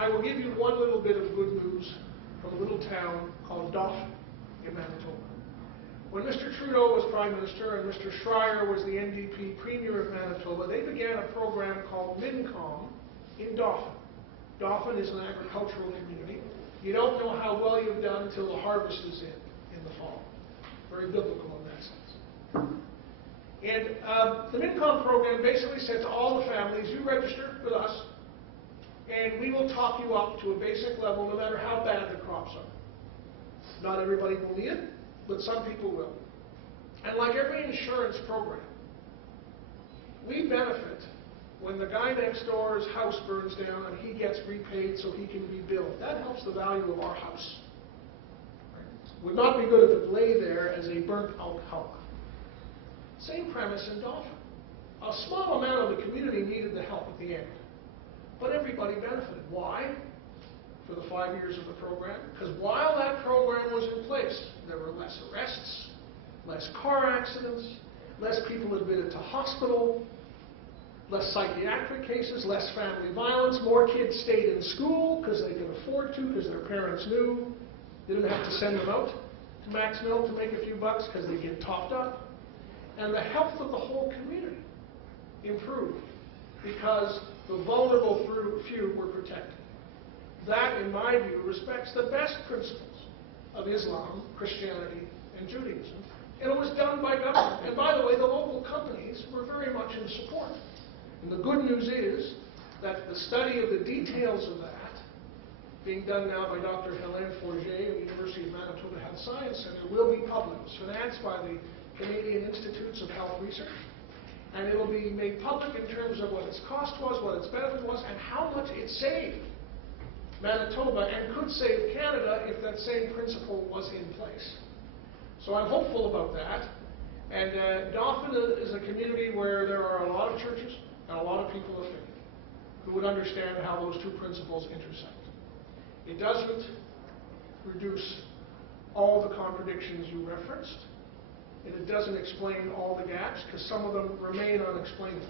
I will give you one little bit of good news from a little town called Dauphin in Manitoba. When Mr. Trudeau was Prime Minister and Mr. Schreier was the NDP Premier of Manitoba, they began a program called MINCOM in Dauphin. Dauphin is an agricultural community. You don't know how well you've done until the harvest is in the fall. Very biblical in that sense. And the MINCOM program basically said to all the families, you register with us, and we will top you up to a basic level no matter how bad the crops are. Not everybody will need it, but some people will. And like every insurance program, we benefit when the guy next door's house burns down and he gets repaid so he can rebuild. That helps the value of our house. Right? Would not be good if it lay there as a burnt-out house. Same premise in Dauphin. A small amount of the community needed the help at the end, but everybody benefited. Why? For the 5 years of the program, because while that program was in place, there were less arrests, less car accidents, less people admitted to hospital, less psychiatric cases, less family violence, more kids stayed in school because they could afford to, because their parents knew. They didn't have to send them out to Max Mill to make a few bucks because they get topped up. And the health of the whole community improved because the vulnerable few were protected. That, in my view, respects the best principles of Islam, Christianity, and Judaism. And it was done by government. And by the way, the local companies were very much in support. And the good news is that the study of the details of that, being done now by Dr. Hélène Forget of the University of Manitoba Health Science Centre, will be published. It's financed by the Canadian Institutes of Health Research. And it will be made public in terms of what its cost was, what its benefit was, and how much it saved Manitoba and could save Canada if that same principle was in place. So I'm hopeful about that. And Dauphin is a community where there are a lot of churches and a lot of people of faith who would understand how those two principles intersect. It doesn't reduce all the contradictions you referenced, and it doesn't explain all the gaps, because some of them remain unexplainable.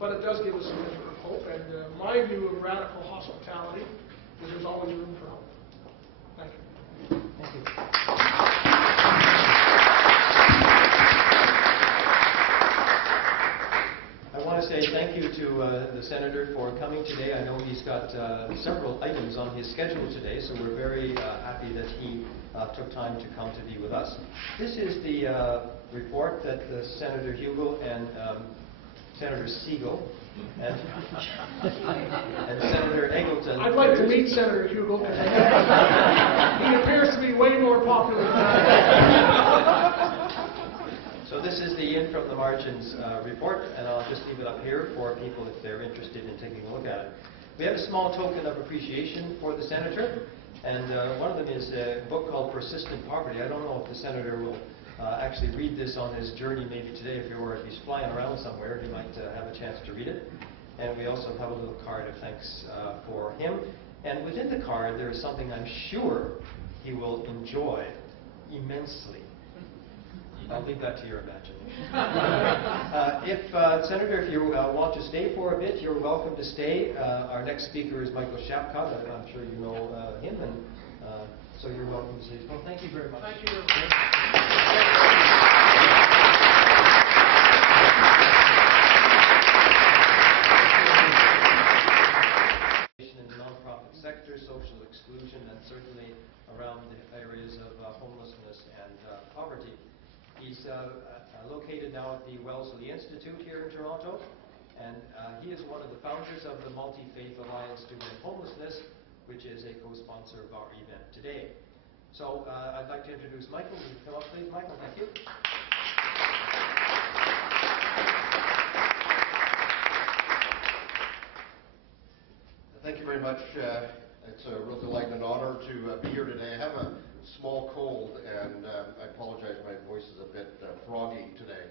But it does give us a measure of hope, and my view of radical hospitality is there's always room for hope. Thank you. Thank you. I want to say thank you to the Senator for coming today. I know he's got several items on his schedule today, so we're very happy that he took time to come to be with us. This is the report that Senator Hugo and Senator Siegel and Senator Eggleton. I'd like to meet Senator Hugo. He appears to be way more popular than I. So this is the In From the Margins report, and I'll just leave it up here for people if they're interested in taking a look at it. We have a small token of appreciation for the Senator, and one of them is a book called Persistent Poverty. I don't know if the Senator will actually read this on his journey maybe today, if he's flying around somewhere, he might have a chance to read it. And we also have a little card of thanks for him. And within the card there is something I'm sure he will enjoy immensely. I'll leave that to your imagination. Senator, if you want to stay for a bit, you're welcome to stay. Our next speaker is Michael Shapcott. I'm sure you know him, and so you're welcome to stay. Well, thank you very much. Thank you very much. In the nonprofit sector, social exclusion, and certainly around the areas of homelessness and poverty. He's located now at the Wellesley Institute here in Toronto, and he is one of the founders of the Multi-Faith Alliance to End Homelessness, which is a co-sponsor of our event today. So I'd like to introduce Michael. Will you come up, please, Michael? Thank you. Thank you very much. It's a real delight and an honor to be here today. I have a small cold, and I apologize, my voice is a bit froggy today.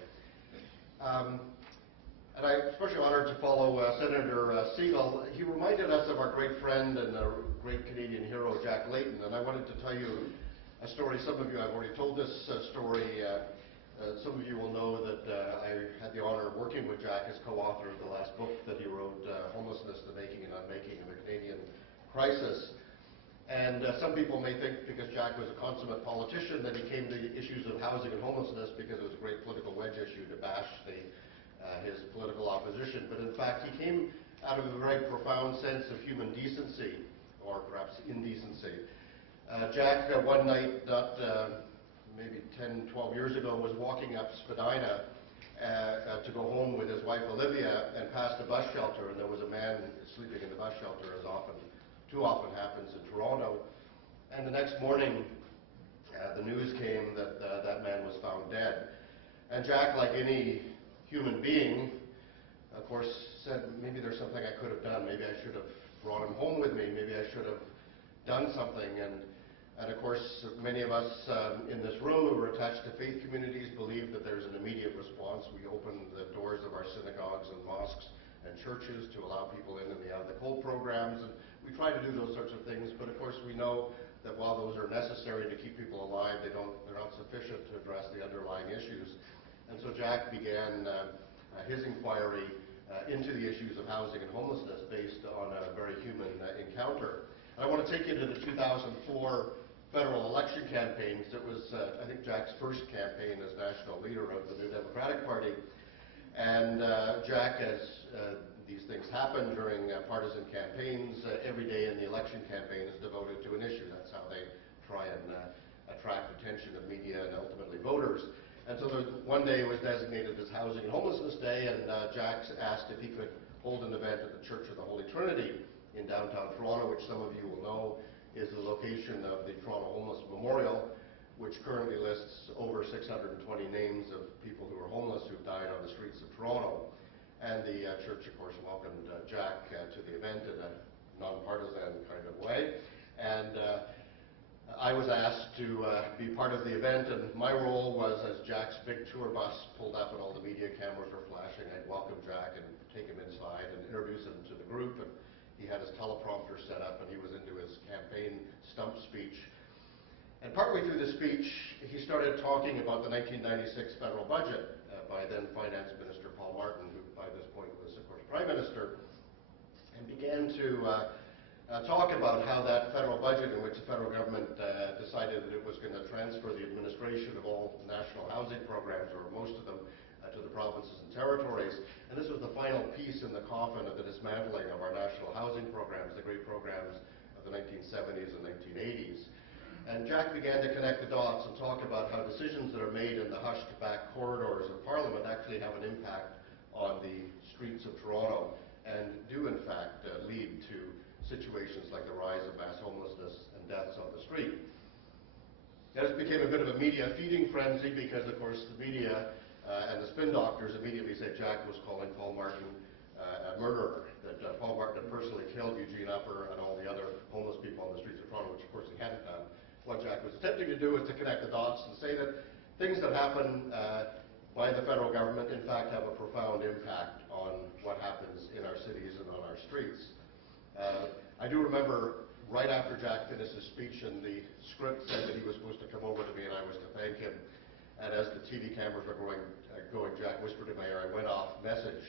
And I'm especially honored to follow Senator Siegel. He reminded us of our great friend and great Canadian hero, Jack Layton, and I wanted to tell you a story. Some of you, I've already told this story. Some of you will know that I had the honor of working with Jack as co-author of the last book that he wrote, Homelessness, the Making and Unmaking of a Canadian crisis. And some people may think because Jack was a consummate politician that he came to issues of housing and homelessness because it was a great political wedge issue to bash his political opposition. But in fact, he came out of a very profound sense of human decency, or perhaps indecency. Jack, one night, maybe 10, 12 years ago, was walking up Spadina to go home with his wife Olivia, and passed a bus shelter, and there was a man sleeping in the bus shelter, as too often happens in Toronto. And the next morning, the news came that that man was found dead. And Jack, like any human being, of course, said, maybe there's something I could have done. Maybe I should have brought him home with me. Maybe I should have done something. And of course, many of us in this room who are attached to faith communities believe that there's an immediate response. We open the doors of our synagogues and mosques and churches to allow people in and the out of the cold programs, and we try to do those sorts of things. But of course, we know that while those are necessary to keep people alive, they're not sufficient to address the underlying issues. And so Jack began his inquiry into the issues of housing and homelessness based on a very human encounter. And I want to take you to the 2004 federal election campaigns. It was, I think, Jack's first campaign as national leader of the New Democratic Party. And Jack, as these things happen during partisan campaigns, every day in the election campaign is devoted to an issue. That's how they try and attract attention of media and ultimately voters. And so one day was designated as Housing and Homelessness Day, and Jack asked if he could hold an event at the Church of the Holy Trinity in downtown Toronto, which some of you will know is the location of the Toronto Homeless Memorial, which currently lists over 620 names of people who are homeless who've died on the streets of Toronto. And the church, of course, welcomed Jack to the event in a nonpartisan kind of way. And I was asked to be part of the event, and my role was, as Jack's big tour bus pulled up and all the media cameras were flashing, I'd welcome Jack and take him inside and introduce him to the group. And he had his teleprompter set up, and he was into his campaign stump speech. And partway through the speech, he started talking about the 1996 federal budget by then Finance Minister Paul Martin, who by this point was, of course, Prime Minister, and began to talk about how that federal budget, in which the federal government decided that it was going to transfer the administration of all national housing programs, or most of them, to the provinces and territories. And this was the final piece in the coffin of the dismantling of our national housing programs, the great programs of the 1970s and 1980s. And Jack began to connect the dots and talk about how decisions that are made in the hushed back corridors of Parliament actually have an impact on the streets of Toronto and do, in fact, lead to situations like the rise of mass homelessness and deaths on the street. Now, this became a bit of a media feeding frenzy because, of course, the media and the spin doctors immediately said Jack was calling Paul Martin a murderer, that Paul Martin had personally killed Eugene Upper and all the other homeless people on the streets of Toronto, which of course he hadn't done. What Jack was attempting to do was to connect the dots and say that things that happen by the federal government, in fact, have a profound impact on what happens in our cities and on our streets. I do remember right after Jack finished his speech, and the script said that he was supposed to come over to me and I was to thank him. And as the TV cameras were going, Jack whispered in my ear, I went off message,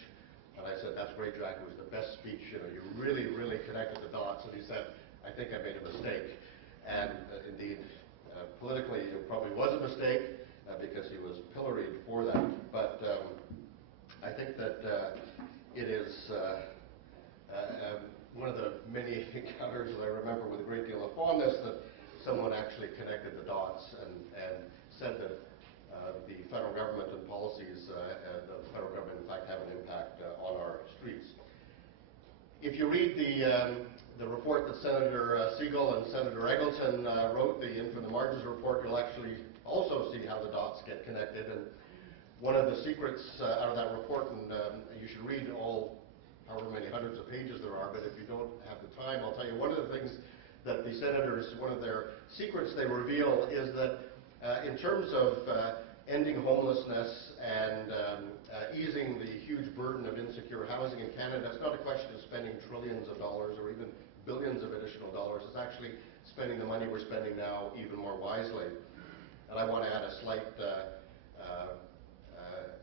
and I said, that's great, Jack, it was the best speech, you know, you really, really connected the dots. And he said, I think I made a mistake. And indeed, politically, it probably was a mistake because he was pilloried for that. But I think that it is one of the many encounters that I remember with a great deal of fondness that someone actually connected the dots and said that the federal government and policies of the federal government, in fact, have an impact on our streets. If you read the report that Senator Segal and Senator Eggleton wrote, the In from the Margins report, you'll actually also see how the dots get connected. And one of the secrets out of that report, and you should read all however many hundreds of pages there are, but if you don't have the time, I'll tell you one of the things that the senators, one of their secrets they reveal is that in terms of ending homelessness and easing the huge burden of insecure housing in Canada, it's not a question of spending trillions of dollars or even billions of additional dollars. It's actually spending the money we're spending now even more wisely. And I want to add a slight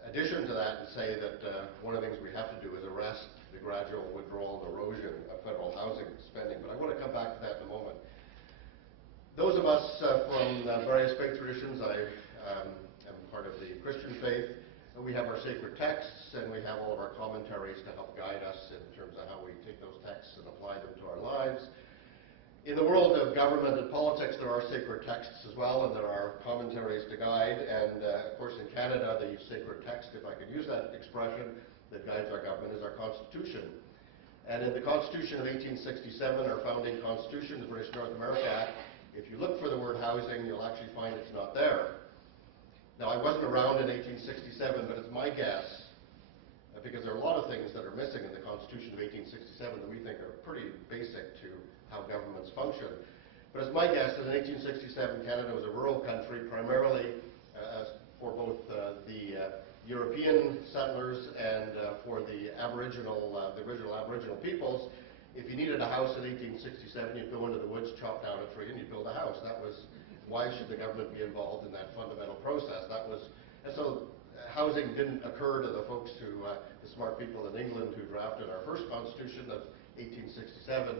addition to that and say that one of the things we have to do is arrest the gradual withdrawal and erosion of federal housing spending. But I want to come back I am part of the Christian faith. And we have our sacred texts, and we have all of our commentaries to help guide us in terms of how we take those texts and apply them to our lives. In the world of government and politics, there are sacred texts as well, and there are commentaries to guide. And of course, in Canada, the sacred text, if I could use that expression, that guides our government is our Constitution. And in the Constitution of 1867, our founding Constitution, the British North America Act, if you look for the word housing, you'll actually find it's not there. Now, I wasn't around in 1867, but it's my guess, because there are a lot of things that are missing in the Constitution of 1867 that we think are pretty basic to how governments function. But it's my guess that in 1867, Canada was a rural country, primarily for both the European settlers and for the original Aboriginal peoples. If you needed a house in 1867, you'd go into the woods, chop down a tree, and you'd build a house. That was, why should the government be involved in that fundamental process? And so housing didn't occur to the folks the smart people in England who drafted our first Constitution of 1867,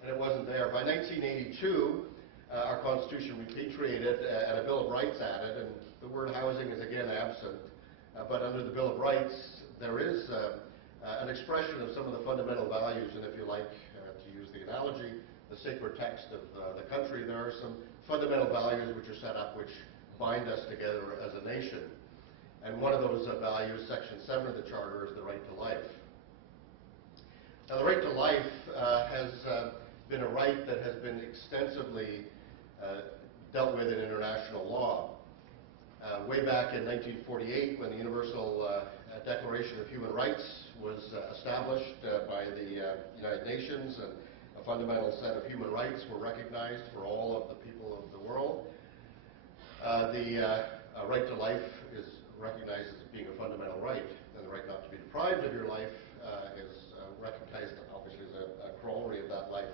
and it wasn't there. By 1982, our Constitution repatriated and a Bill of Rights added, and the word housing is again absent. But under the Bill of Rights, there is an expression of some of the fundamental values, and if you like, to use the analogy, the sacred text of the country, there are some fundamental values which are set up which bind us together as a nation. And one of those values, Section 7 of the Charter, is the right to life. Now, the right to life has been a right that has been extensively dealt with in international law. Way back in 1948, when the Universal Declaration of Human Rights was established by the United Nations, and a fundamental set of human rights were recognized for all of the people of the world. The right to life is recognized as being a fundamental right, and the right not to be deprived of your life is recognized, obviously, as a corollary of that life.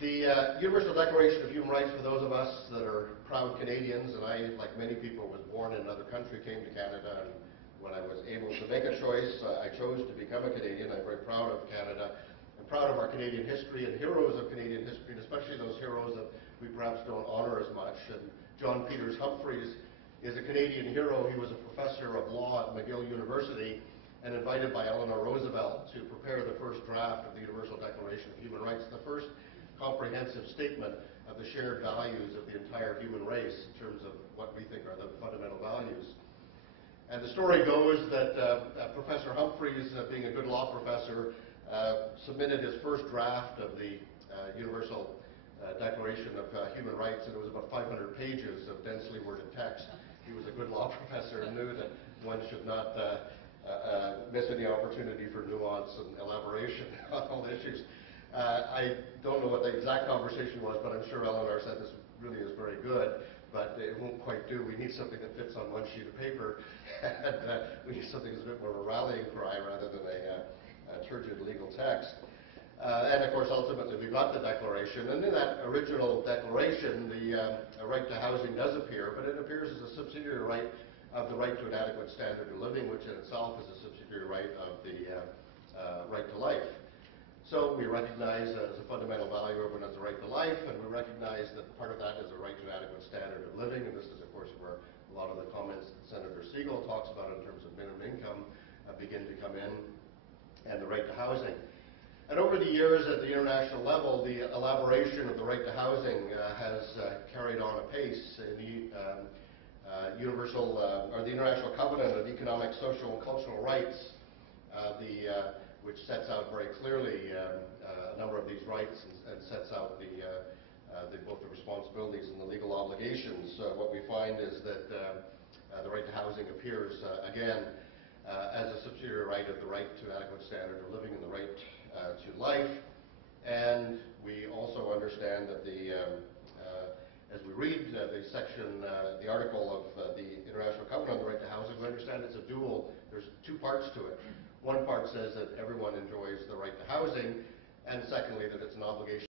The Universal Declaration of Human Rights, for those of us that are proud Canadians, and I, like many people, was born in another country, came to Canada, and when I was able to make a choice, I chose to become a Canadian. I'm very proud of Canada. I'm proud of our Canadian history and heroes of Canadian history, and especially those heroes that we perhaps don't honor as much. And John Peters Humphreys is a Canadian hero. He was a professor of law at McGill University and invited by Eleanor Roosevelt to prepare the first draft of the Universal Declaration of Human Rights, the first comprehensive statement of the shared values of the entire human race in terms of what we think are the fundamental values. And the story goes that Professor Humphreys, being a good law professor, submitted his first draft of the Universal Declaration of Human Rights, and it was about 500 pages of densely worded text. He was a good law professor and knew that one should not miss any opportunity for nuance and elaboration on all issues. I don't know what the exact conversation was, but I'm sure Eleanor said this really is very good, but it won't quite do. We need something that fits on one sheet of paper, and we need something that's a bit more of a rallying cry rather than a turgid legal text. And of course, ultimately, we got the declaration, and in that original declaration, the right to housing does appear, but it appears as a subsidiary right of the right to an adequate standard of living, which in itself is a subsidiary right of the right to life. So we recognize as a fundamental value everyone has a right to life, and we recognize that part of that is a right to an adequate standard of living, and this is, of course, where a lot of the comments that Senator Siegel talks about in terms of minimum income begin to come in, and the right to housing. And over the years at the international level, the elaboration of the right to housing has carried on apace. In the the International Covenant of Economic, Social, and Cultural Rights, which sets out very clearly a number of these rights and sets out both the responsibilities and the legal obligations. What we find is that the right to housing appears, again, as a subsidiary right of the right to an adequate standard of living and the right to life. And we also understand that as we read the article of the International Covenant on the Right to Housing, we understand it's there's two parts to it. One part says that everyone enjoys the right to housing, and secondly, that it's an obligation